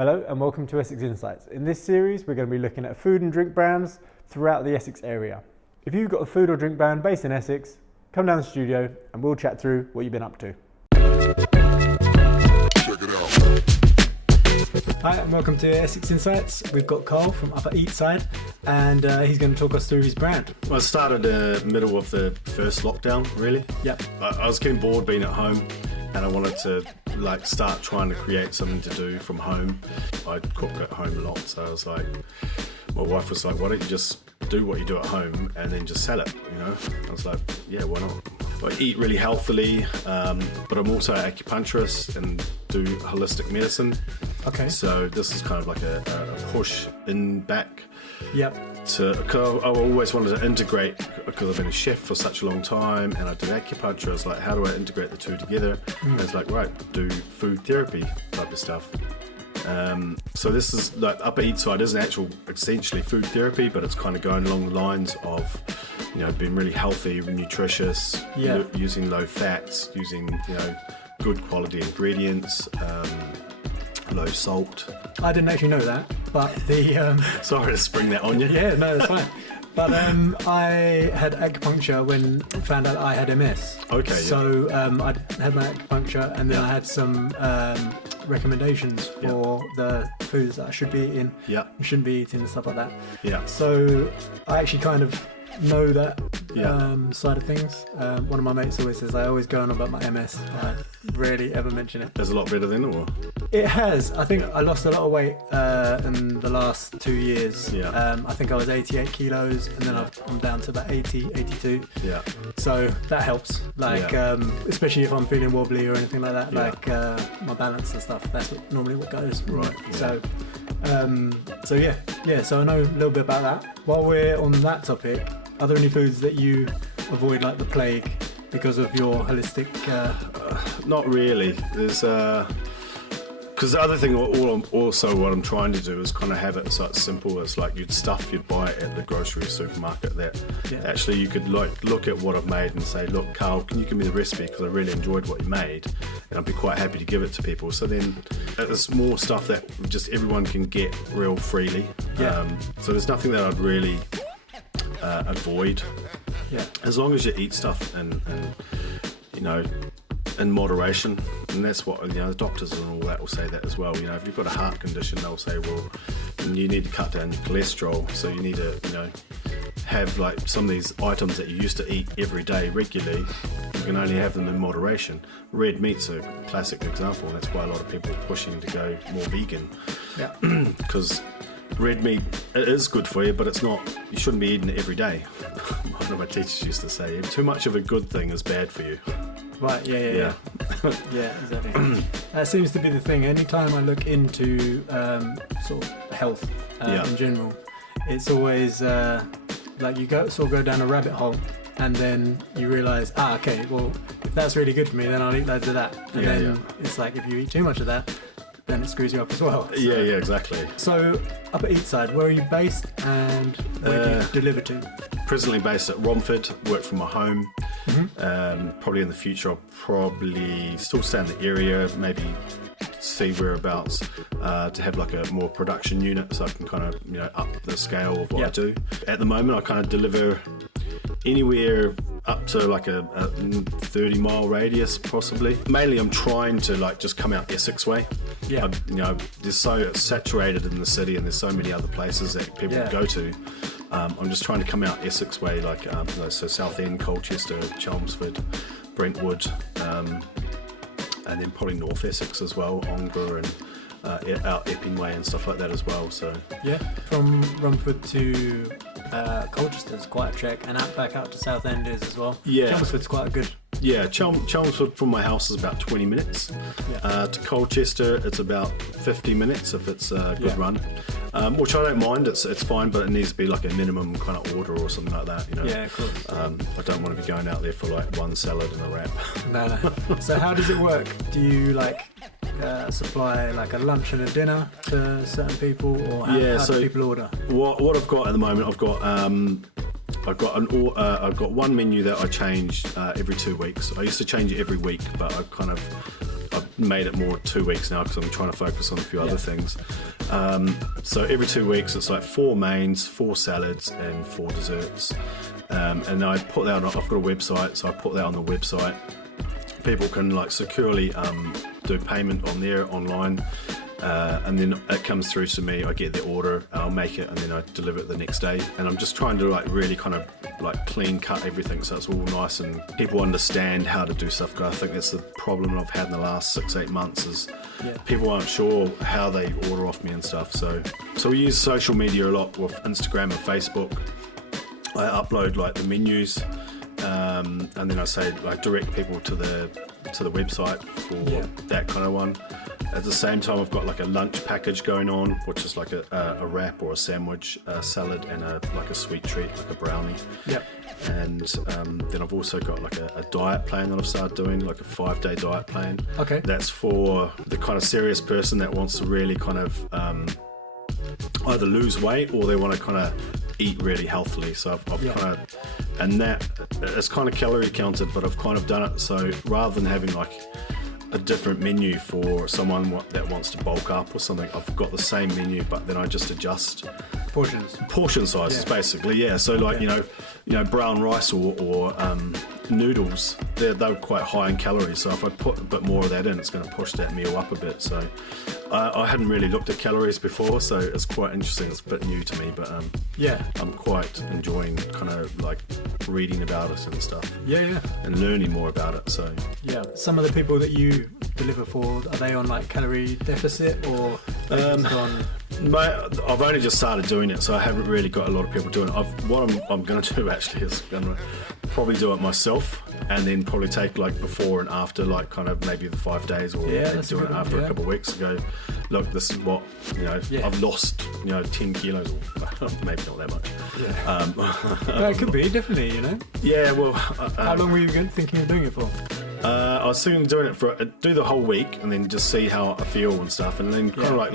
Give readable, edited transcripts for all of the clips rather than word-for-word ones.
Hello and welcome to Essex Insights. In this series, we're going to be looking at food and drink brands throughout the Essex area. If you've got a food or drink brand based in Essex, come down to the studio and we'll chat through what you've been up to. Check it out. Hi and welcome to Essex Insights. We've got Karl from Upper East Side and he's going to talk us through his brand. Well, I started in the middle of the first lockdown, really. Yep. I was getting bored being at home and I wanted to start trying to create something to do from home. I cook at home a lot, so I was like, my wife was like, why don't you just do what you do at home and then just sell it, you know? I was like, yeah, why not? I eat really healthily, but I'm also an acupuncturist and do holistic medicine. Okay. So this is kind of like a push in back. Yep. Cause I always wanted to integrate, because I've been a chef for such a long time and I do acupuncture. It's like, how do I integrate the two together? And it's like, right, do food therapy type of stuff. So this is like Upper East Side is essentially food therapy, but it's kind of going along the lines of, you know, being really healthy, nutritious, using low fats, using, you know, good quality ingredients, low salt. I didn't actually know that, but the... Sorry to spring that on you. Yeah, no, that's fine. But I had acupuncture when I found out I had MS. Okay. So I had my acupuncture and then I had some recommendations for the foods that I should be eating, shouldn't be eating and stuff like that. Yeah. So I actually kind of know that side of things. One of my mates always says I always go on about my MS. I rarely ever mention it. There's a lot better than or? It has. I think I lost a lot of weight in the last 2 years. Yeah. I think I was 88 kilos and then I'm down to about 80, 82. Yeah. So that helps. Especially if I'm feeling wobbly or anything like that, my balance and stuff, that's normally what goes. Right. Yeah. So I know a little bit about that. While we're on that topic, are there any foods that you avoid like the plague because of your holistic... Not really. There's because the other thing, what I'm trying to do is kind of have it so it's simple. It's like you'd buy it at the grocery supermarket that actually you could look at what I've made and say, look, Karl, can you give me the recipe because I really enjoyed what you made, and I'd be quite happy to give it to people. So then it's more stuff that just everyone can get real freely. So there's nothing that I'd really avoid. Yeah. As long as you eat stuff and you know, in moderation, and that's what, you know, the doctors and all that will say that as well. You know, if you've got a heart condition, they'll say, well, you need to cut down your cholesterol, so you need to, you know, have like some of these items that you used to eat every day regularly, you can only have them in moderation. Red meat's a classic example, and that's why a lot of people are pushing to go more vegan. Yeah. Because red meat, it is good for you, but it's not, you shouldn't be eating it every day. One of my teachers used to say, too much of a good thing is bad for you. Right, yeah, exactly. That seems to be the thing. Anytime I look into sort of health in general, it's always like you go down a rabbit hole and then you realise, okay, well, if that's really good for me, then I'll eat loads of that. And it's like if you eat too much of that, then it screws you up as well. So, yeah, exactly. So, Upper East Side, where are you based and where do you deliver to? Presently based at Romford, work from my home. Probably in the future, I'll probably still stay in the area, maybe see whereabouts to have like a more production unit so I can kind of, you know, up the scale of what I do. At the moment, I kind of deliver anywhere up to like a 30-mile radius possibly. Mainly I'm trying to like just come out Essex way. You know, there's so saturated in the city and there's so many other places that people go to. I'm just trying to come out Essex way, like so Southend, Colchester, Chelmsford, Brentwood, and then probably North Essex as well, Ongar and out Epping way and stuff like that as well. So from Romford to Colchester is quite a trek, and back out to Southend is as well. Chelmsford's quite a good. Chelmsford from my house is about 20 minutes. To Colchester, it's about 50 minutes if it's a good run, which I don't mind. It's fine, but it needs to be like a minimum kind of order or something like that. You know. Yeah, of course. I don't want to be going out there for like one salad and a wrap. No. So how does it work? Do you like supply like a lunch and a dinner to certain people, or how do people order? What I've got at the moment, I've got one menu that I change every 2 weeks. I used to change it every week, but I've made it more 2 weeks now because I'm trying to focus on a few other things. So every 2 weeks it's like 4 mains, 4 salads and 4 desserts. And I put that on, I've got a website, so I put that on the website. People can like securely do payment on there online. And then it comes through to me, I get the order, I'll make it, and then I deliver it the next day. And I'm just trying to like really kind of like clean cut everything so it's all nice and people understand how to do stuff. Because I think that's the problem I've had in the last 6-8 months is people aren't sure how they order off me and stuff. So we use social media a lot with Instagram and Facebook. I upload like the menus, and then I say like direct people to the website for that kind of one. At the same time, I've got like a lunch package going on, which is like a wrap or a sandwich, a salad, and like a sweet treat, like a brownie. Yep. And then I've also got like a diet plan that I've started doing, like a 5-day diet plan. Okay. That's for the kind of serious person that wants to really kind of either lose weight or they want to kind of eat really healthily. So I've kind of, and that it's kind of calorie counted, but I've kind of done it. So rather than having like a different menu for someone that wants to bulk up or something, I've got the same menu, but then I just adjust portion sizes basically. So like you know brown rice or noodles, they're quite high in calories, so if I put a bit more of that in, it's going to push that meal up a bit. So I hadn't really looked at calories before, so it's quite interesting. It's a bit new to me, but I'm quite enjoying kind of like reading about it and stuff. And learning more about it. So some of the people that you deliver for, are they on like calorie deficit or I've only just started doing it, so I haven't really got a lot of people doing it. What I'm going to do actually is going to probably do it myself, and then probably take like before and after, like kind of maybe the 5 days, or maybe do it after a couple of weeks ago. Look, this is what I've lost 10 kilos, or maybe not that much. It could be definitely, Well, how long were you thinking of doing it for? I was thinking of doing it for do the whole week and then just see how I feel and stuff, and then kind of like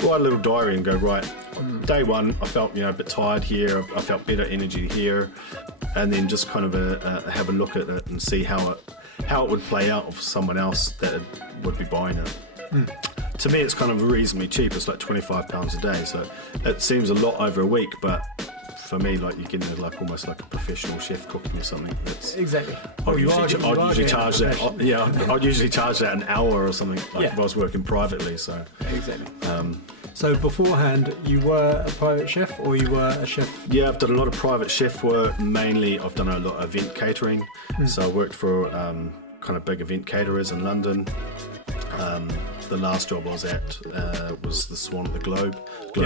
write a little diary and go, right, day 1 I felt a bit tired here, I felt better energy here, and then just kind of have a look at it and see how it would play out for someone else that would be buying it. To me, it's kind of reasonably cheap. It's like £25 a day, so it seems a lot over a week, but for me, like you're getting like almost like a professional chef cooking or something. That's exactly. I'd usually charge that. I'd usually charge that an hour or something. Like if I was working privately. So exactly. So beforehand, you were a private chef, or you were a chef? Yeah, I've done a lot of private chef work. Mainly, I've done a lot of event catering. So I worked for kind of big event caterers in London. The last job I was at was the Swan at the Globe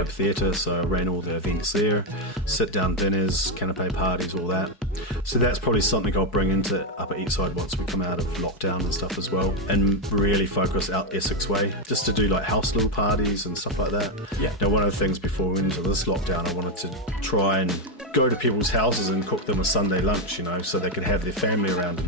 Theatre, so I ran all the events there, sit-down dinners, canapé parties, all that. So that's probably something I'll bring into Upper East Side once we come out of lockdown and stuff as well, and really focus out Essex way, just to do like house little parties and stuff like that. Now, one of the things before we went into this lockdown, I wanted to try and go to people's houses and cook them a Sunday lunch, so they could have their family around,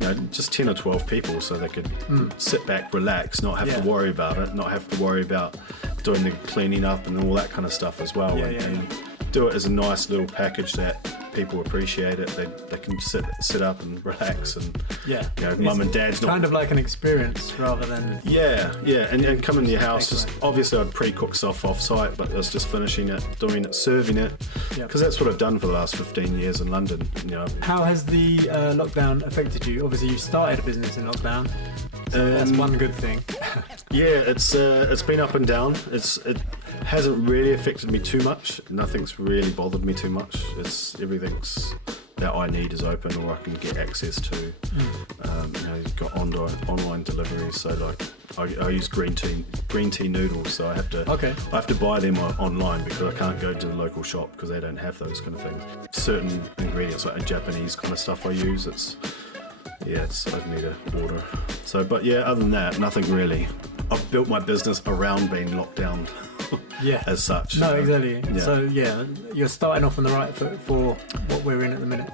and just 10 or 12 people, so they could sit back, relax, not have to worry about it, not have to worry about doing the cleaning up and all that kind of stuff as well, and do it as a nice little package that people appreciate it. They can sit up and relax, and mum and dad's not kind of like an experience rather than and come in your house. Just obviously I'd pre-cook stuff off site, but it's just finishing it, doing it, serving it, because that's what I've done for the last 15 years in London. How has the lockdown affected you? Obviously you started a business in lockdown, so that's one good thing. It's been up and down. It hasn't really affected me too much. Nothing's really bothered me too much. Everything's that I need is open, or I can get access to. You've got online deliveries, so like I use green tea noodles, so I have to buy them online because I can't go to the local shop because they don't have those kind of things. Certain ingredients like Japanese kind of stuff I use, I need to order. So, but other than that, nothing really. I've built my business around being locked down. As such. No, exactly. So you're starting off on the right foot for what we're in at the minute.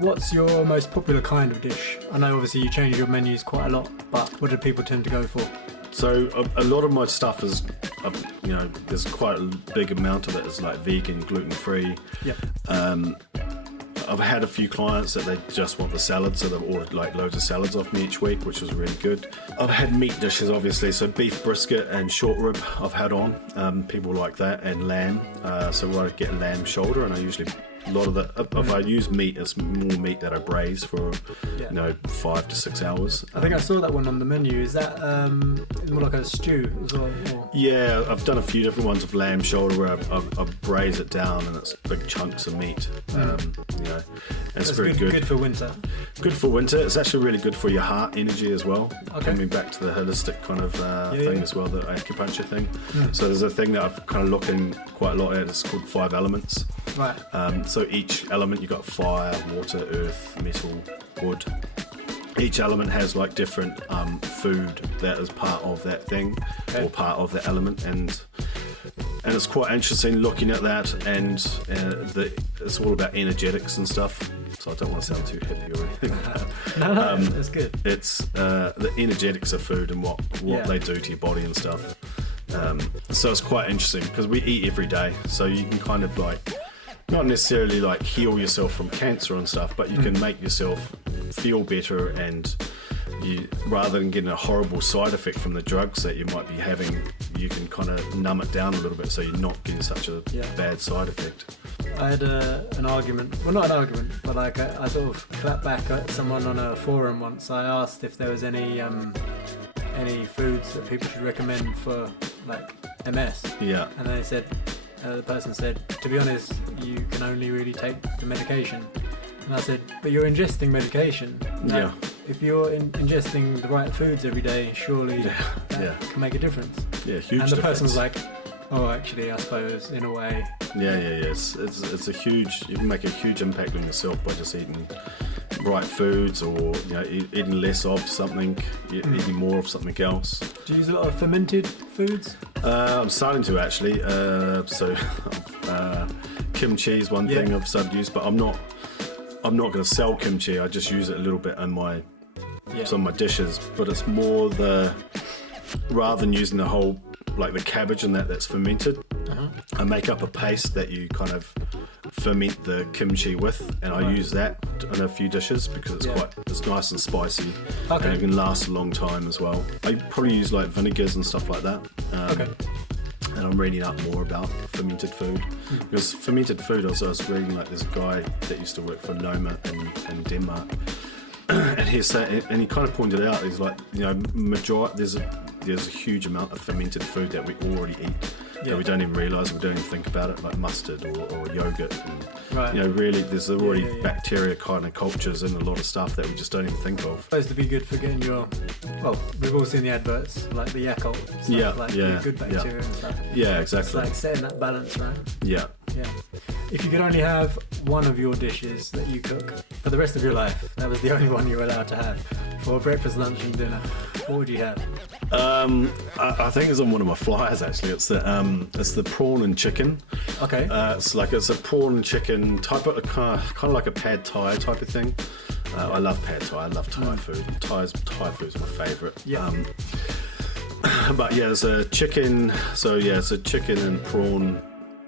What's your most popular kind of dish? I know obviously you change your menus quite a lot, but what do people tend to go for? So a lot of my stuff is, there's quite a big amount of it is like vegan, gluten-free. I've had a few clients that they just want the salad, so they've ordered like loads of salads off me each week, which was really good. I've had meat dishes, obviously, so beef brisket and short rib I've had on. People like that, and lamb. So I get lamb shoulder, and I usually a lot of the if I use meat, it's more meat that I braise for 5 to 6 hours. I think I saw that one on the menu. Is that more like a stew as well? Or? Yeah, I've done a few different ones of lamb shoulder where I braise it down, and it's big chunks of meat. And it's very good. Good for winter. Good for winter. It's actually really good for your heart energy as well. Okay. Coming back to the holistic kind of thing as well, the acupuncture thing. So there's a thing that I've kind of looking quite a lot at. It's called 5 elements. Right. So each element, you've got fire, water, earth, metal, wood. Each element has like different food that is part of that thing or part of the element, and it's quite interesting looking at that, and it's all about energetics and stuff. So I don't want to sound too hippie or anything. No, that's good. It's the energetics of food and what they do to your body and stuff. So it's quite interesting because we eat every day, so you can kind of like not necessarily like heal yourself from cancer and stuff, but you can make yourself feel better, and you, rather than getting a horrible side effect from the drugs that you might be having, you can kind of numb it down a little bit so you're not getting such a bad side effect. I had an argument, well not an argument, but like I sort of clapped back at someone on a forum once. I asked if there was any foods that people should recommend for like MS. Yeah. And they said, the person said, to be honest, you can only really take the medication. And I said, but you're ingesting medication. Like, if you're ingesting the right foods every day, surely that can make a difference. Yeah, huge difference. And the person was like, oh, actually, I suppose, in a way. Yeah. It's a huge, you can make a huge impact on yourself by just eating right foods, or eating less of something, eating more of something else. Do you use a lot of fermented foods? I'm starting to actually. Kimchi is one thing I've started to use, but I'm not going to sell kimchi. I just use it a little bit in some of my dishes. But it's more rather than using the whole like the cabbage and that's fermented. I make up a paste that you kind of ferment the kimchi with, and I use that in a few dishes because it's nice and spicy, and it can last a long time as well. I probably use like vinegars and stuff like that. And I'm reading up more about fermented food. Because fermented food, also I was reading like this guy that used to work for Noma in Denmark, and he kind of pointed out, he's like, there's a huge amount of fermented food that we already eat. That we don't even realise, we don't even think about it, like mustard or yogurt. And, really, there's already bacteria kind of cultures in a lot of stuff that we just don't even think of. It's supposed to be good for getting we've all seen the adverts, like the Yakult stuff, good bacteria and stuff. Yeah, exactly. It's like setting that balance, right? Yeah. If you could only have one of your dishes that you cook for the rest of your life, that was the only one you were allowed to have for breakfast, lunch and dinner, what would you have? I think it's on one of my flyers actually. It's the prawn and chicken. Okay. It's a prawn and chicken type of kind of like a pad thai type of thing. I love pad thai. I love Thai food. Thai food is my favourite. Yeah. But it's a chicken. So it's a chicken and prawn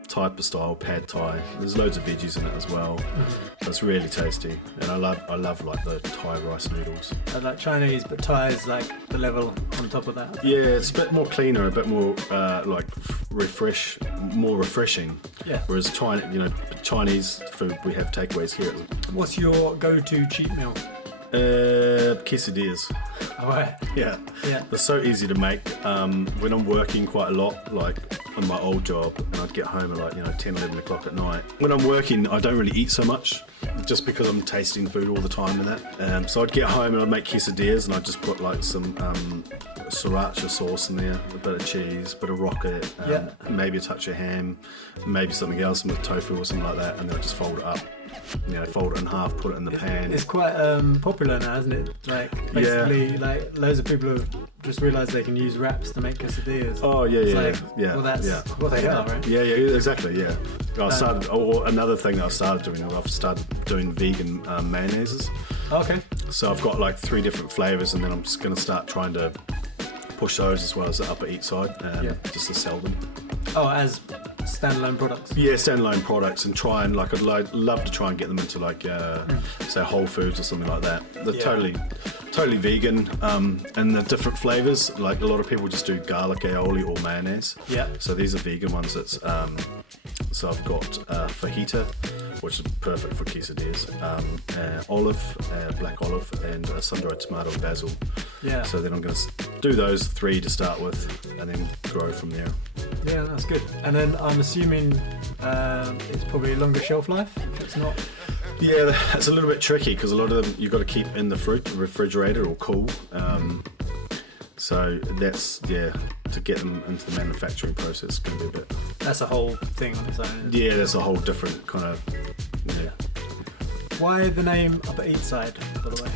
type of style pad thai. There's loads of veggies in it as well. It's really tasty, and I love like the Thai rice noodles. I like Chinese, but Thai is like the level on top of that. Yeah, it's a bit more cleaner, a bit more like more refreshing. Yeah. Whereas Chinese food, we have takeaways here. What's your go-to cheat meal? Quesadillas. All right. Yeah. They're so easy to make. When I'm working quite a lot, like on my old job, and I'd get home at like 10, 11 o'clock at night. When I'm working, I don't really eat so much, just because I'm tasting food all the time and that. So I'd get home and I'd make quesadillas, and I'd just put like some sriracha sauce in there, a bit of cheese, a bit of rocket, maybe a touch of ham, maybe something else with tofu or something like that, and then I just fold it up. Fold it in half, put it in the pan. It's quite popular now, isn't it? Like basically, like loads of people have just realised they can use wraps to make quesadillas. Oh yeah. Well, that's what they are, right? Yeah, exactly. Yeah. Another thing that I started doing, I've started doing vegan mayonnaises. Okay. So I've got like 3 different flavours, and then I'm just going to start trying to push those as well as the upper eat side, just to sell them. Oh, as standalone products. Yeah, standalone products, and try and I'd love to try and get them into say Whole Foods or something like that. They're totally vegan, and the different flavors. Like a lot of people just do garlic aioli or mayonnaise. Yeah. So these are vegan ones. That's so I've got fajita, which is perfect for quesadillas. Olive, black olive, and sun-dried tomato and basil. Yeah. So then I'm going to do those 3 to start with, and then grow from there. Yeah, that's good. And then I'm assuming it's probably a longer shelf life. If it's not. Yeah, it's a little bit tricky because a lot of them you've got to keep in the refrigerator or cool. So that's to get them into the manufacturing process can be a bit. That's a whole thing on its own. Yeah, that's a whole different kind of. Yeah. Why the name Upper East Side, by the way?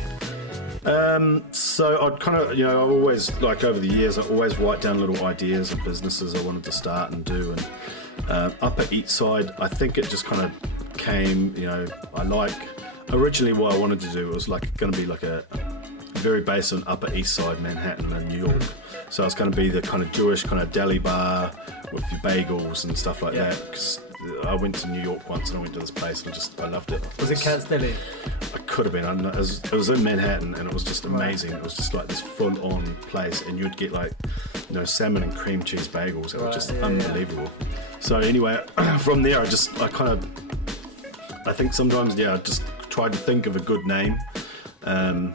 So I'd kind of, I've always, over the years, I always write down little ideas of businesses I wanted to start and do. And Upper East Side, I think it just kind of came, originally what I wanted to do was going to be a very based on Upper East Side, Manhattan and New York. So it's going to be the kind of Jewish kind of deli bar with your bagels and stuff like that. 'Cause I went to New York once and I went to this place and I loved it. Was it Cat's Deli? It could have been. I don't know. It was in Manhattan and it was just amazing. It was just this full-on place, and you'd get salmon and cream cheese bagels. It was just unbelievable. Yeah. So anyway, from there I think sometimes I just tried to think of a good name, and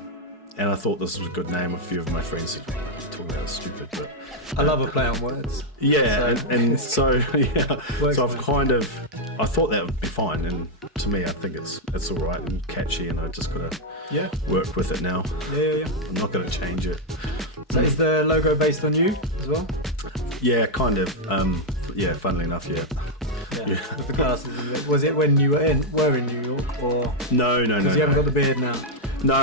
I thought this was a good name. A few of my friends said, "Talking about stupid," but I love a play on words. Yeah, so I thought that would be fine, and to me I think it's all right and catchy, and I just gotta work with it now. Yeah. I'm not gonna change it. So is the logo based on you as well? Yeah, kind of. Funnily enough, yeah. Yeah. With the glasses. Was it when you were in New York, or no? Because you haven't got the beard now. No,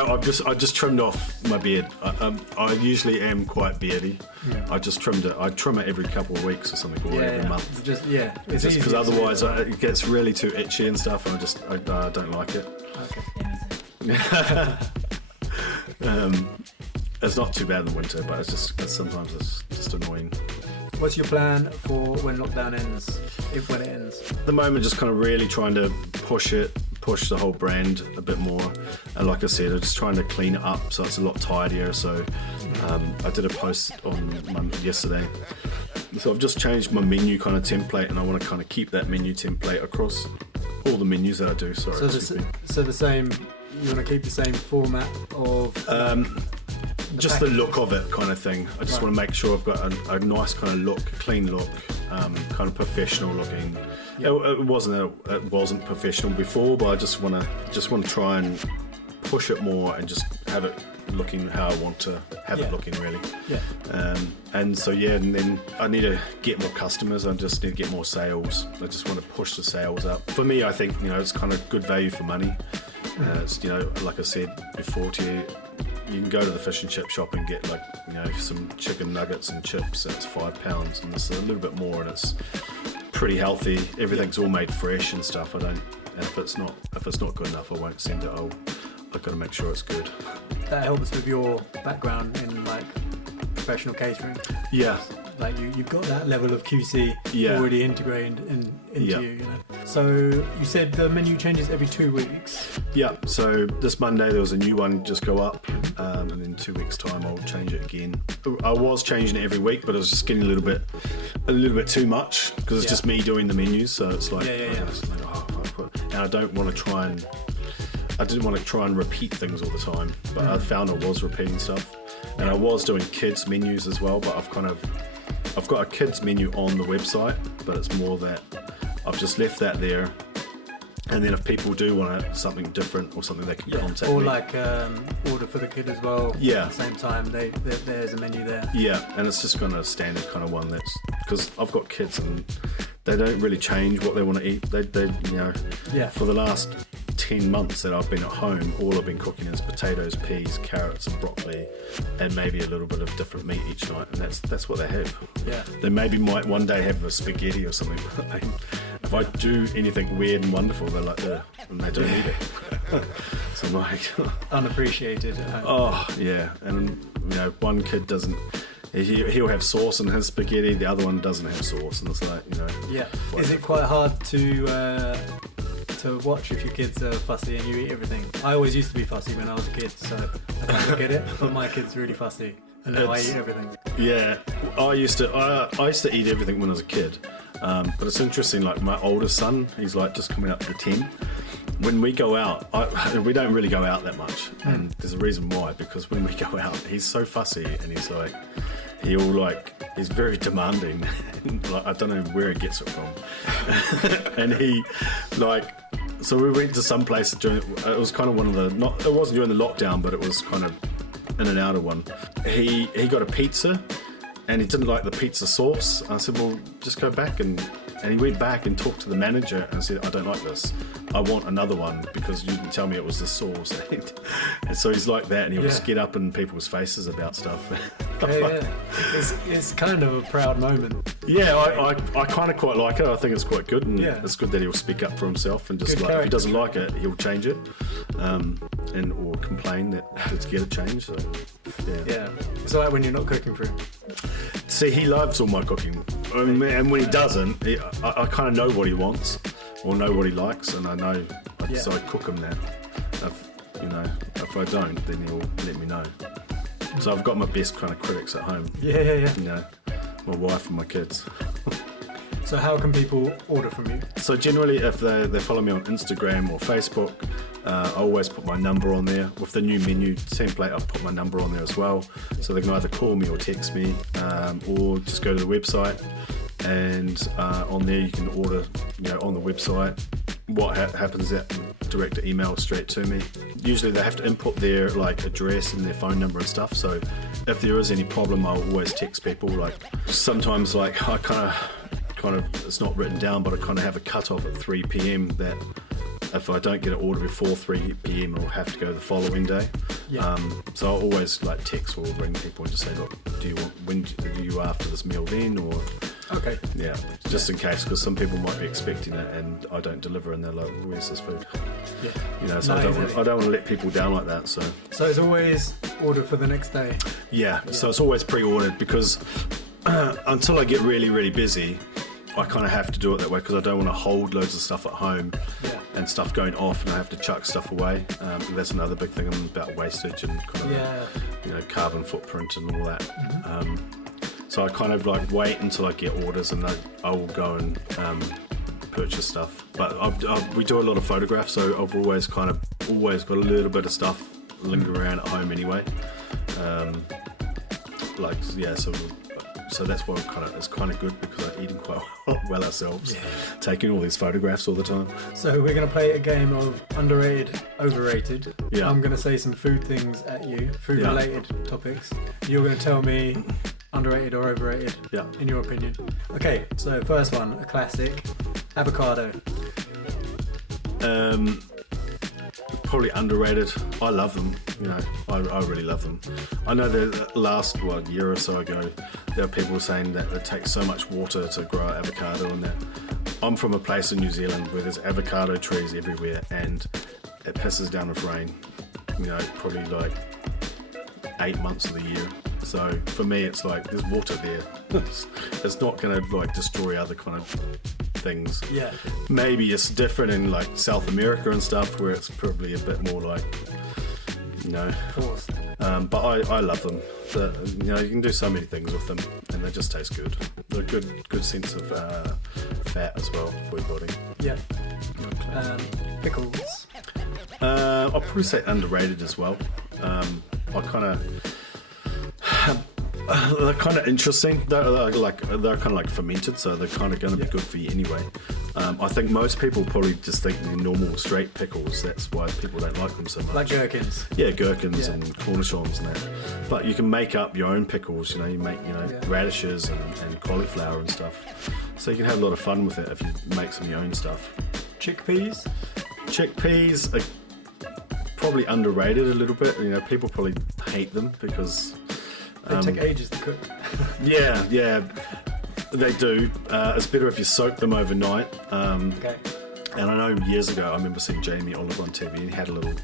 I just trimmed off my beard. I usually am quite beardy. Yeah. I just trimmed it. I trim it every couple of weeks or something, or every month. Just because otherwise it gets really too itchy and stuff, and I don't like it. Okay. It's not too bad in the winter, but sometimes it's just annoying. What's your plan for when lockdown ends, when it ends? At the moment, just kind of really trying to push the whole brand a bit more. And like I said, I'm just trying to clean it up so it's a lot tidier. So I did a post on yesterday. So I've just changed my menu kind of template, and I want to kind of keep that menu template across all the menus that I do. Sorry. So the same, you want to keep the same format of... just the look of it kind of thing. I just want to make sure I've got a nice kind of look, clean look, kind of professional looking. It wasn't professional before, but I just want to try and push it more and just have it looking how I want to have it looking, really. Yeah. And then I need to get more customers. I just need to get more sales. I just want to push the sales up. For me, I think it's kind of good value for money. It's like I said before to you. You can go to the fish and chip shop and get some chicken nuggets and chips. That's £5, and this is a little bit more, and it's pretty healthy. Everything's all made fresh and stuff. And if it's not good enough, I won't send it. I've got to make sure it's good. That helps with your background in professional catering. Yeah. You've got that level of QC already integrated into you. So you said the menu changes every 2 weeks. Yeah. So this Monday there was a new one just go up, and in 2 weeks' time I'll change it again. I was changing it every week, but it was just getting a little bit too much because it's just me doing the menus. So it's and I didn't want to try and repeat things all the time, but I found I was repeating stuff, and I was doing kids menus as well. But I've got a kids menu on the website, but it's more that I've just left that there, and then if people do want something different or something, they can contact me. Or order for the kid as well. Yeah. At the same time, there's a menu there. Yeah, and it's just kind of a standard kind of one. That's because I've got kids and they don't really change what they want to eat. They for the last 10 months that I've been at home, all I've been cooking is potatoes, peas, carrots and broccoli, and maybe a little bit of different meat each night, and that's what they have. Yeah. They maybe might one day have a spaghetti or something, but if I do anything weird and wonderful, they're like, and they don't eat it. So I'm like... Unappreciated. Oh, yeah. And, one kid doesn't He'll have sauce in his spaghetti, the other one doesn't have sauce, and it's like, you know. Yeah. Is it quite hard to watch if your kids are fussy and you eat everything? I always used to be fussy when I was a kid, so I kind of get it. But my kid's really fussy, and now I eat everything. Yeah, I used to eat everything when I was a kid, but it's interesting. Like my oldest son, he's like just coming up to 10. When we go out, we don't really go out that much, and there's a reason why. Because when we go out, he's so fussy, and he's like, he's very demanding. Like, I don't know where he gets it from, and he like. So we went to some place it was kind of one of the it wasn't during the lockdown, but it was kind of in and out of one. He got a pizza, and he didn't like the pizza sauce. I said, well, just go back and he went back and talked to the manager and said, I don't like this. I want another one because you didn't tell me it was the sauce. And so he's like that, and he'll just get up in people's faces about stuff. Yeah. It's kind of a proud moment. Yeah, I kind of quite like it. I think it's quite good, and it's good that he'll speak up for himself and just if he doesn't like it, he'll change it, or complain that to get it changed. So, yeah. It's like when you're not cooking for him. See, he loves all my cooking, and when he doesn't, I kind of know what he wants or know what he likes, and I know, so I cook him that. If I don't, then he'll let me know. So I've got my best kind of critics at home. Yeah. You know, my wife and my kids. So how can people order from you? So generally, if they follow me on Instagram or Facebook, I always put my number on there. With the new menu template, I've put my number on there as well. So they can either call me or text me, or just go to the website, and on there you can order, on the website. What happens is that direct email straight to me. Usually they have to input their address and their phone number and stuff. So if there is any problem, I'll always text people. Like sometimes I kind of it's not written down, but I kind of have a cut-off at 3 p.m. that if I don't get an order before 3 p.m, I'll have to go the following day. So I'll always text or ring people and just say, look, when do you after this meal then, or okay, just in case, because some people might be expecting it and I don't deliver, and they're like, where's this food? So I don't want to let people down like that. So it's always ordered for the next day. So it's always pre-ordered, because until I get really, really busy, I kind of have to do it that way, because I don't want to hold loads of stuff at home and stuff going off, and I have to chuck stuff away. That's another big thing about wastage and kind of carbon footprint and all that. So I kind of wait until I get orders, and I will go and purchase stuff. But we do a lot of photographs, so I've always got a little bit of stuff linger around at home anyway. So that's why it's kind of good, because I'm eating quite well ourselves, taking all these photographs all the time. So we're going to play a game of underrated, overrated. Yeah. I'm going to say some food things at you, food-related topics. You're going to tell me underrated or overrated, in your opinion. Okay, so first one, a classic, avocado. Probably underrated. I love them. I really love them. I know that last year or so ago, there were people saying that it takes so much water to grow avocado, and that. I'm from a place in New Zealand where there's avocado trees everywhere, and it pisses down with rain. Probably 8 months of the year. So for me, it's there's water there. It's not going to destroy other kind of things. Maybe it's different in South America and stuff, where it's probably a bit more forced. But I love them. You can do so many things with them, and they just taste good. They're a good sense of fat as well for your body. Pickles. I'll probably say underrated as well. They're kind of interesting. They're kind of fermented, so they're kind of going to be good for you anyway. I think most people probably just think they're normal straight pickles. That's why people don't like them so much. Like gherkins. Yeah, gherkins and cornichons and that. But you can make up your own pickles. You make radishes and cauliflower and stuff. So you can have a lot of fun with it if you make some of your own stuff. Chickpeas. Chickpeas are probably underrated a little bit. People probably hate them because they take ages to cook. Yeah, they do. It's better if you soak them overnight. Okay. And I know years ago, I remember seeing Jamie Oliver on TV, and he had a little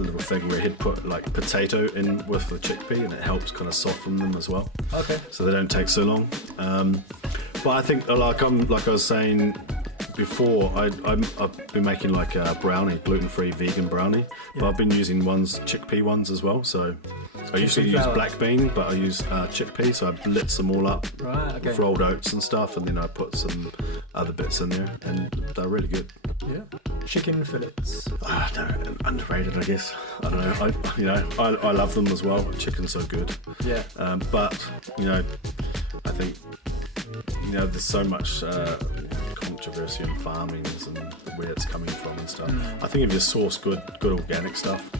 little thing where he'd put like potato in with the chickpea, and it helps kind of soften them as well. Okay. So they don't take so long. But I think, like I was saying before, I've been making like a brownie, gluten-free vegan brownie. But I've been using chickpea ones as well. So I usually use black bean, but I use chickpea. So I blitz them all up with rolled oats and stuff, and then I put some other bits in there, and they're really good. Yeah. Chicken fillets. No, underrated, I guess. I don't know. I love them as well. Chicken's so good. Yeah. But I think there's so much controversy in farmings and where it's coming from and stuff. I think if you source good organic stuff,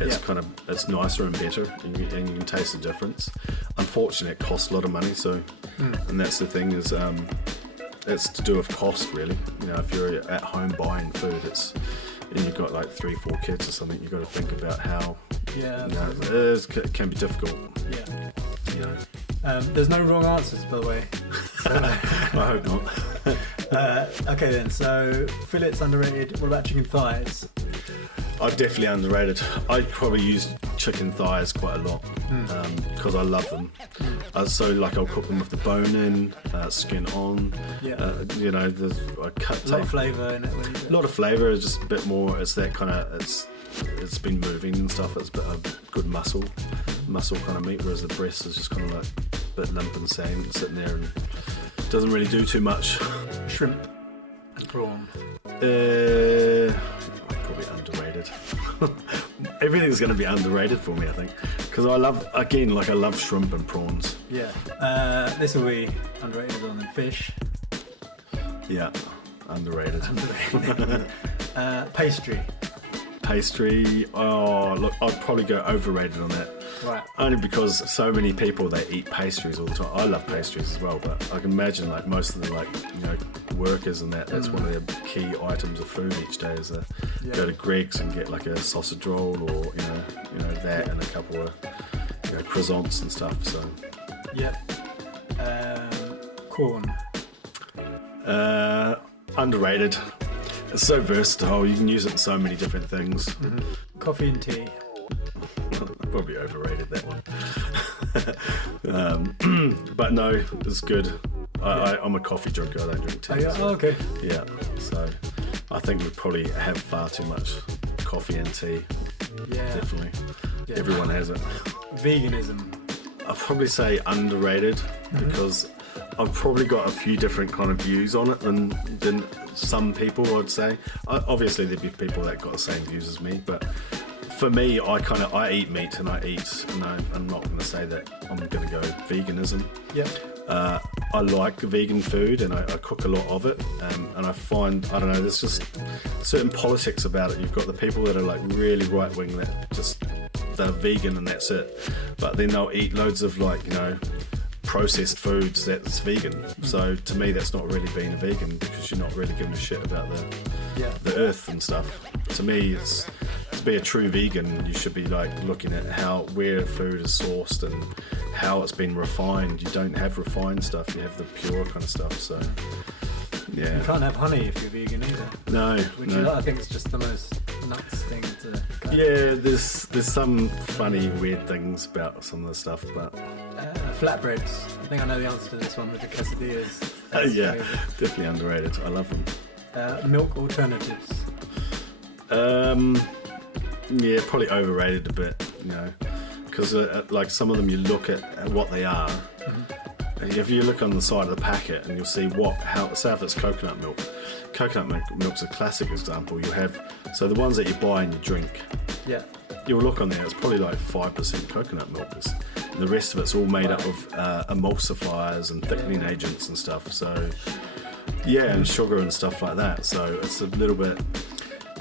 it's nicer and better, and you can taste the difference. Unfortunately, it costs a lot of money. So, and that's the thing is. It's to do with cost, really. If you're at home buying food, and you've got like 3-4 kids or something, you've got to think about how. It can be difficult. Yeah. There's no wrong answers, by the way. So, I hope not. Okay then. So fillets underrated. What about chicken thighs? I'm definitely underrated. I probably use chicken thighs quite a lot because I love them. So I'll cook them with the bone in, skin on. Yeah. There's a lot of flavour in it. A lot of flavour. It's just a bit more. It's that kind of. It's been moving and stuff. It's a good muscle kind of meat. Whereas the breast is just kind of like a bit limp and sitting there and doesn't really do too much. Shrimp and prawn. Probably underrated. Everything's going to be underrated for me, I think, because I love shrimp and prawns. Yeah. This will be underrated on the fish. Yeah, underrated. Pastry. Oh, look, I'd probably go overrated on that. Right. Only because so many people, they eat pastries all the time. I love pastries as well, but I can imagine like most of the workers and that's one of their key items of food each day is go to Greg's and get like a sausage roll or that and a couple of croissants and stuff. So corn. Underrated. It's so versatile. You can use it in so many different things. Coffee and tea. Probably overrated that one. But no, it's good. I'm a coffee drinker. I don't drink tea. Okay. Yeah, so I think we probably have far too much coffee and tea. Yeah. Definitely. Yeah. Everyone has it. Veganism. I'd probably say underrated because I've probably got a few different kind of views on it than some people, I'd say. Obviously, there'd be people that got the same views as me, but for me, I eat meat and I'm not going to say that I'm going to go veganism. Yeah. I like vegan food and I cook a lot of it, and I find, I don't know, there's just certain politics about it. You've got the people that are like really right wing that just they're vegan and that's it, but then they'll eat loads of processed foods that's vegan. So to me, that's not really being a vegan because you're not really giving a shit about the earth and stuff. To me, it's to be a true vegan, you should be looking at where food is sourced and how it's been refined. You don't have refined stuff, you have the pure kind of stuff. So yeah, you can't have honey if you're vegan either. No, I think it's just the most nuts thing to there's some funny weird things about some of the stuff, but flatbreads. I think I know the answer to this one with the quesadillas. Definitely underrated. I love them. Milk alternatives. Yeah, probably overrated a bit, because some of them you look at what they are. If you look on the side of the packet and you'll see say if it's coconut milk. Coconut milk's a classic example. You have, so the ones that you buy and you drink. Yeah. You'll look on there, it's probably 5% coconut milk. And the rest of it's all made up of emulsifiers and thickening agents and stuff. So, and sugar and stuff like that. So it's a little bit,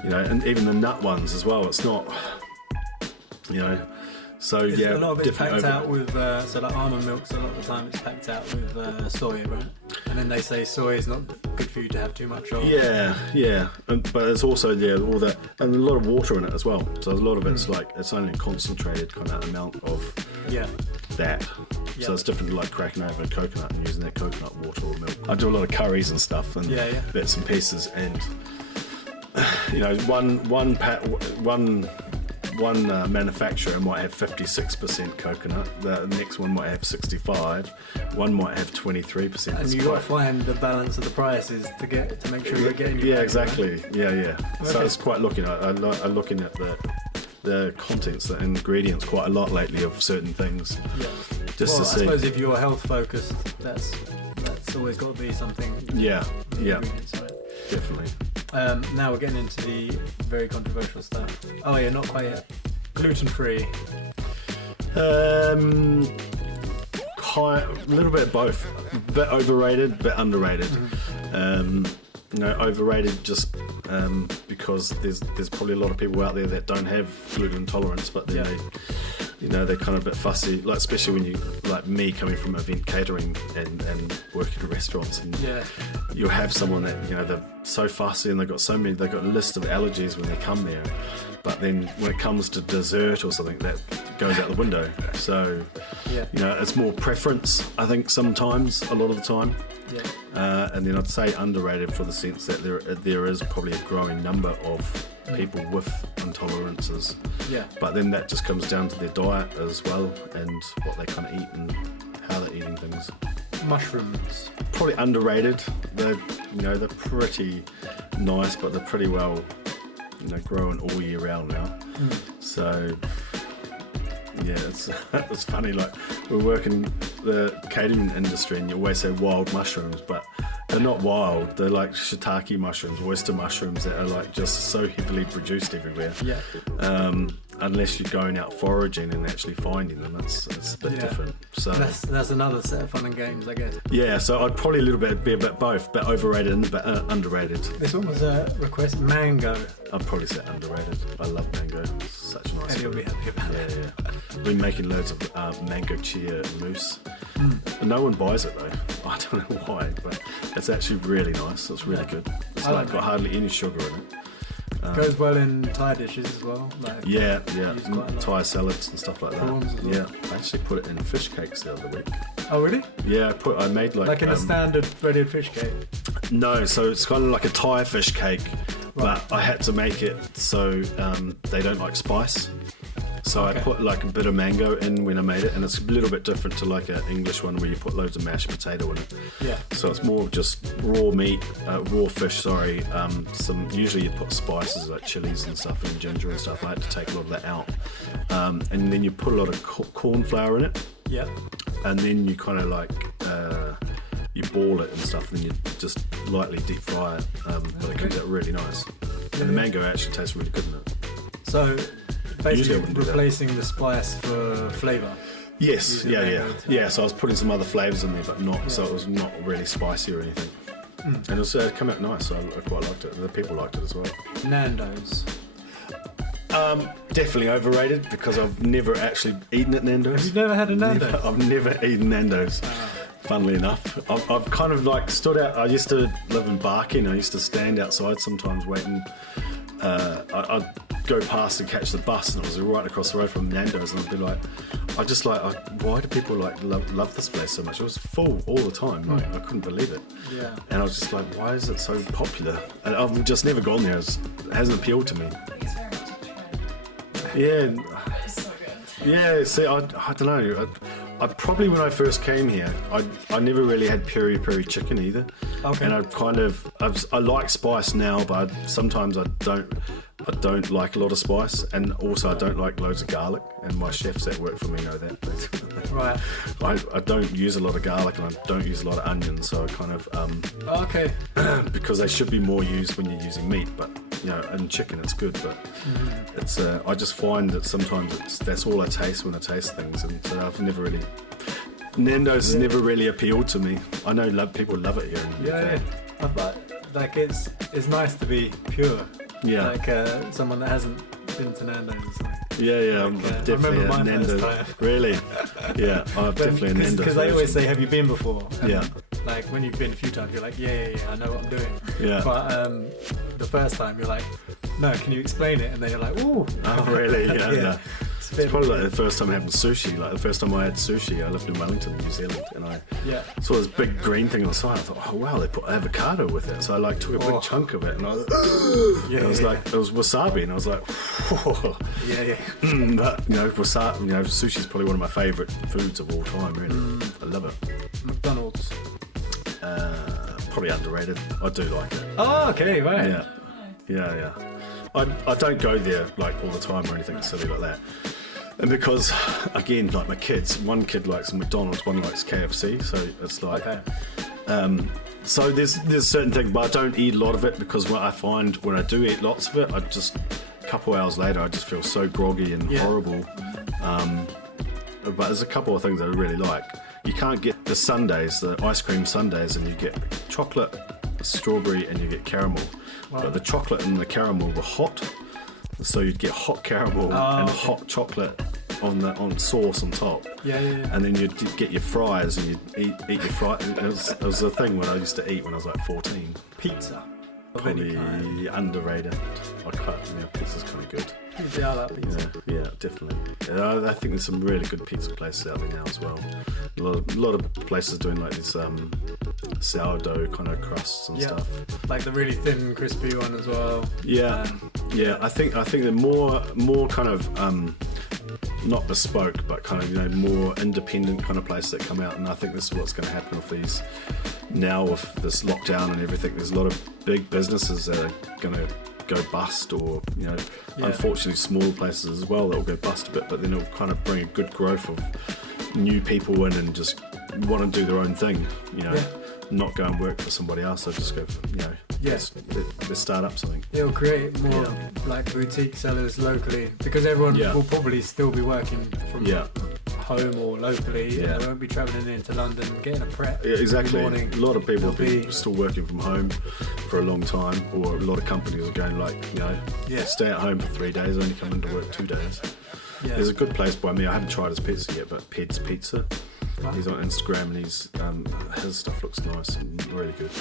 and even the nut ones as well. It's not, so a lot of it's packed out with, almond milk, so a lot of the time it's packed out with soy, right? And then they say soy is not good for you to have too much of. Yeah. But it's also, all that, and a lot of water in it as well. So a lot of it's it's only a concentrated kind of amount of that. So it's different to cracking over a coconut and using that coconut water or milk. I do a lot of curries and stuff and bits and pieces, and one one manufacturer might have 56% coconut. The next one might have 65. One might have 23%. And you got to find the balance of the prices to make sure you're getting. Yeah, exactly. Yeah. Okay. So it's quite looking at. I'm looking at the contents, the ingredients quite a lot lately of certain things. Yeah. Just to see. I suppose if you're health focused, that's always got to be something. Yeah. Right? Definitely. Now we're getting into the very controversial stuff. Oh yeah, not quite yet. Gluten free. A little bit of both. A bit overrated, a bit underrated. Overrated just because there's probably a lot of people out there that don't have gluten intolerance, but then they're kind of a bit fussy, like especially when you, like me, coming from event catering and working in restaurants, and you'll have someone that they're so fussy and they've got a list of allergies when they come there, but then when it comes to dessert or something, that goes out the window. So it's more preference, I think, sometimes, a lot of the time. And then I'd say underrated for the sense that there is probably a growing number of people with intolerances. But then that just comes down to their diet as well, and what they kind of eat and how they're eating things. Mushrooms. Probably underrated. They're pretty nice, but they're pretty well growing all year round now. So it's funny, like we're working the catering industry and you always say wild mushrooms, but they're not wild. They're like shiitake mushrooms, oyster mushrooms that are like just so heavily produced everywhere. Unless you're going out foraging and actually finding them, it's a bit different. So that's another set of fun and games, I guess. So I'd probably be a bit both, but overrated and underrated. This one was a request, mango. I'd probably say underrated. I love mango. It's such a nice. And you'll be happy about it. I've been making loads of mango chia mousse. No one buys it though. I don't know why, but it's actually really nice. It's really good. It's got hardly any sugar in it. Goes well in Thai dishes as well. Thai salads and stuff like that. Prawns as well. I actually put it in fish cakes the other week. Oh really? Yeah, I made like in a standard breaded fish cake. No, so it's kind of like a Thai fish cake, but I had to make it so they don't like spice. So I put like a bit of mango in when I made it, and it's a little bit different to like an English one where you put loads of mashed potato in it. So it's more just raw fish. Usually you put spices like chilies and stuff and ginger and stuff. I had to take a lot of that out, and then you put a lot of corn flour in it. And then you kind of like you ball it and stuff, and then you just lightly deep fry it. But it comes out really nice, and the mango actually tastes really good in it. So basically replacing the spice for flavour. Yes, So I was putting some other flavours in there, but not so it was not really spicy or anything. And it came out nice. So I quite liked it. The people liked it as well. Nando's. Definitely overrated because I've never actually eaten at Nando's. Have you never had a Nando's? I've never eaten Nando's. Funnily enough, I've kind of like stood out. I used to live in Barking. I used to stand outside sometimes waiting. I'd go past and catch the bus, and it was right across the road from Nando's, and I'd be like, why do people like love this place so much? It was full all the time. Like I couldn't believe it. And I was just like, why is it so popular? And I've just never gone there. It hasn't appealed to me. It's very much a trend. It's so good. See, I don't know. I probably, when I first came here, I never really had peri chicken either. And I like spice now, but sometimes I don't like a lot of spice, and also I don't like loads of garlic, and my chefs that work for me know that. Right. I don't use a lot of garlic, and I don't use a lot of onions, so I kind of because they should be more used when you're using meat, but in chicken it's good, but it's I just find that sometimes that's all I taste when I taste things, and so I've never really. Nando's has never really appealed to me. I know people love it here in the UK. But like it's nice to be pure. Like someone that hasn't been to Nando's. I'm definitely a Nando's. Really? Yeah, I'm definitely a Nando's. Because they always say, "Have you been before?" And like when you've been a few times, you're like, "Yeah, I know what I'm doing." Yeah. But the first time, you're like, "No, can you explain it?" And then you're like, "Ooh." Oh, really? Yeah. It's probably like the first time having sushi. Like the first time I had sushi, I lived in Wellington, New Zealand, and I saw this big green thing on the side. I thought, oh wow, they put avocado with it. So I like took a big chunk of it, and I was, it was wasabi, and I was like, whoa. But, wasabi, sushi is probably one of my favourite foods of all time. Really, I love it. McDonald's. Probably underrated. I do like it. Oh, okay, right. Yeah. I don't go there like all the time or anything silly like that. And because, again, like my kids, one kid likes McDonald's, one likes KFC, so it's like... Okay. So there's certain things, but I don't eat a lot of it because what I find when I do eat lots of it, I just, a couple hours later, I just feel so groggy and horrible. But there's a couple of things I really like. You can't get the sundaes, the ice cream sundaes, and you get chocolate, strawberry, and you get caramel. Wow. But the chocolate and the caramel were hot, so you'd get hot caramel and hot chocolate on sauce on top. And then you'd get your fries and you'd eat your fries. It was a thing when I used to eat when I was like 14. Pizza. Probably underrated. Pizza's kind of good. Yeah, I like pizza. Yeah, definitely. I think there's some really good pizza places out there now as well. A lot of places doing like these sourdough kind of crusts and stuff. Like the really thin, crispy one as well. I think they're more kind of not bespoke, but kind of more independent kind of places that come out. And I think this is what's going to happen with these now with this lockdown and everything. There's a lot of big businesses that are going to go bust, or unfortunately small places as well that will go bust a bit, but then it'll kind of bring a good growth of new people in and just want to do their own thing, not go and work for somebody else. They'll just go let's start up something. It'll create more like boutique sellers locally, because everyone will probably still be working from home or locally. They won't be travelling into London getting a prep. Exactly. Every morning. A lot of people will be still working from home for a long time, or a lot of companies are going like, stay at home for 3 days, only come into work 2 days. There's a good place by me. I haven't tried his pizza yet, but Ped's Pizza. He's on Instagram, and his stuff looks nice and really good.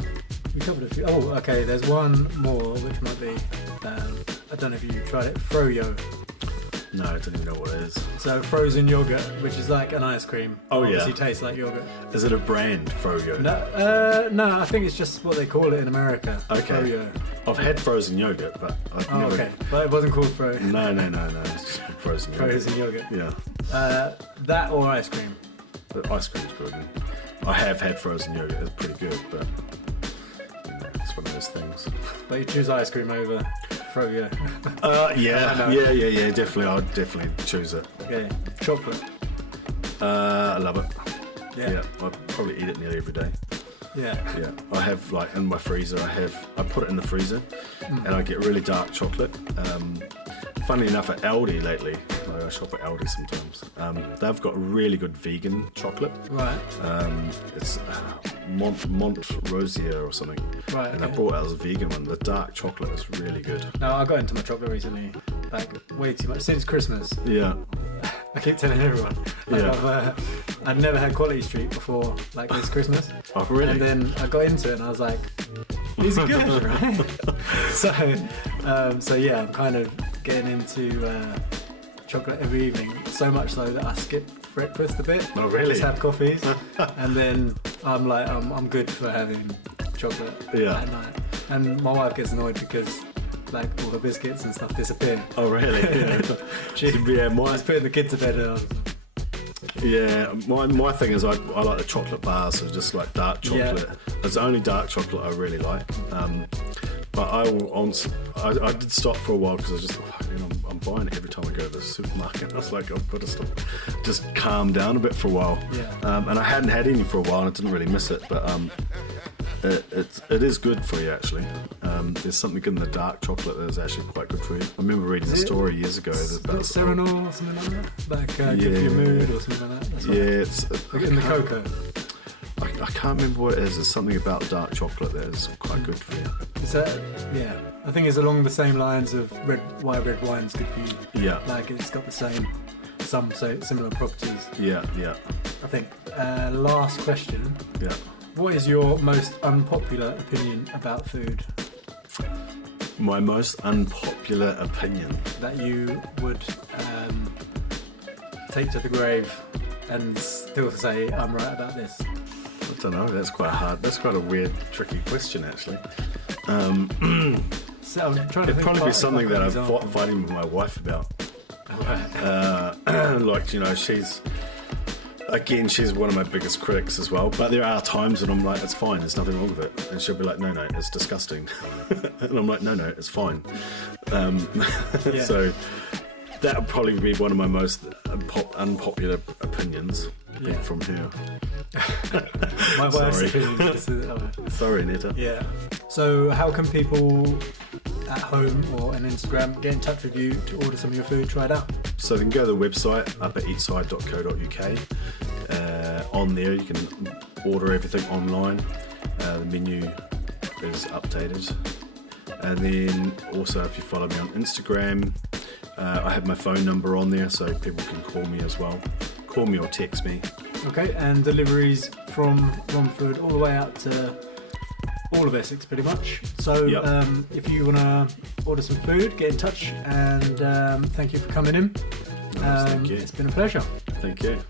We covered a few. Oh, okay. There's one more, which might be I don't know if you tried it. Froyo. No, I don't even know what it is. So frozen yogurt, which is like an ice cream. Obviously tastes like yogurt. Is it a brand, Froyo? No, I think it's just what they call it in America. Okay. Froyo. I've had frozen yogurt, but I've never... Okay. But it wasn't called Froyo. No. It's just called frozen yogurt. Frozen yogurt. Yeah. That or ice cream. The ice cream's good. I have had frozen yogurt. It's pretty good, but it's one of those things. But you choose ice cream over Froyo. Yeah, definitely. I'd definitely choose it. Okay. Chocolate. I love it. Yeah. I probably eat it nearly every day. Yeah. I have like in my freezer. I put it in the freezer, and I get really dark chocolate. Funnily enough, at Aldi lately, I shop at Aldi sometimes. They've got really good vegan chocolate. Right. It's Mont Rosier or something. Right. And I brought out a vegan one. The dark chocolate is really good. No, I got into my chocolate recently, like way too much since Christmas. Yeah. I keep telling everyone. I'd never had Quality Street before, like this Christmas. Oh, really? And then I got into it and I was like, these are good, right? So yeah, I'm kind of getting into chocolate every evening. So much so that I skip breakfast a bit. Oh, really? Just have coffees. And then I'm like, I'm good for having chocolate at night. And my wife gets annoyed because like all the biscuits and stuff disappear. Oh, really? Yeah. She's putting the kids to bed and I was my thing is I like the chocolate bars, so just like dark chocolate. It's the only dark chocolate I really like. But I did stop for a while because I was just I'm buying it every time I go to the supermarket. I was like, I've got to stop, just calm down a bit for a while. And I hadn't had any for a while and I didn't really miss it, but it is good for you actually. There's something in the dark chocolate that is actually quite good for you. I remember reading a story years ago about Serenol or something like that, like good for your mood or something like that. That's it's in the cocoa. I can't remember what it is. There's something about dark chocolate that is quite good for you. Is that? Yeah, I think it's along the same lines of why red wine's good for you. Yeah, like it's got some similar properties. Yeah. I think. Last question. Yeah. What is your most unpopular opinion about food? My most unpopular opinion that you would take to the grave and still say I'm right about this? I don't know. That's quite hard. That's quite a weird, tricky question, actually. So I'm trying to It'd think probably be something that I'm example. fighting with my wife about. Like, you know, she's one of my biggest critics as well. But there are times when I'm like, it's fine, there's nothing wrong with it. And she'll be like, no, it's disgusting. And I'm like, no, it's fine. So that would probably be one of my most unpopular opinions from her. My wife's Sorry. opinion is, Sorry, Nita. yeah. So how can people at home or on Instagram get in touch with you to order some of your food, try it out? So they can go to the website up at eatside.co.uk. On there you can order everything online. The menu is updated. And then also if you follow me on Instagram, I have my phone number on there so people can call me as well. Call me or text me. Okay, and deliveries from Romford all the way out to all of Essex pretty much. So if you want to order some food, get in touch, and thank you for coming in. Thank you. It's been a pleasure. Thank you.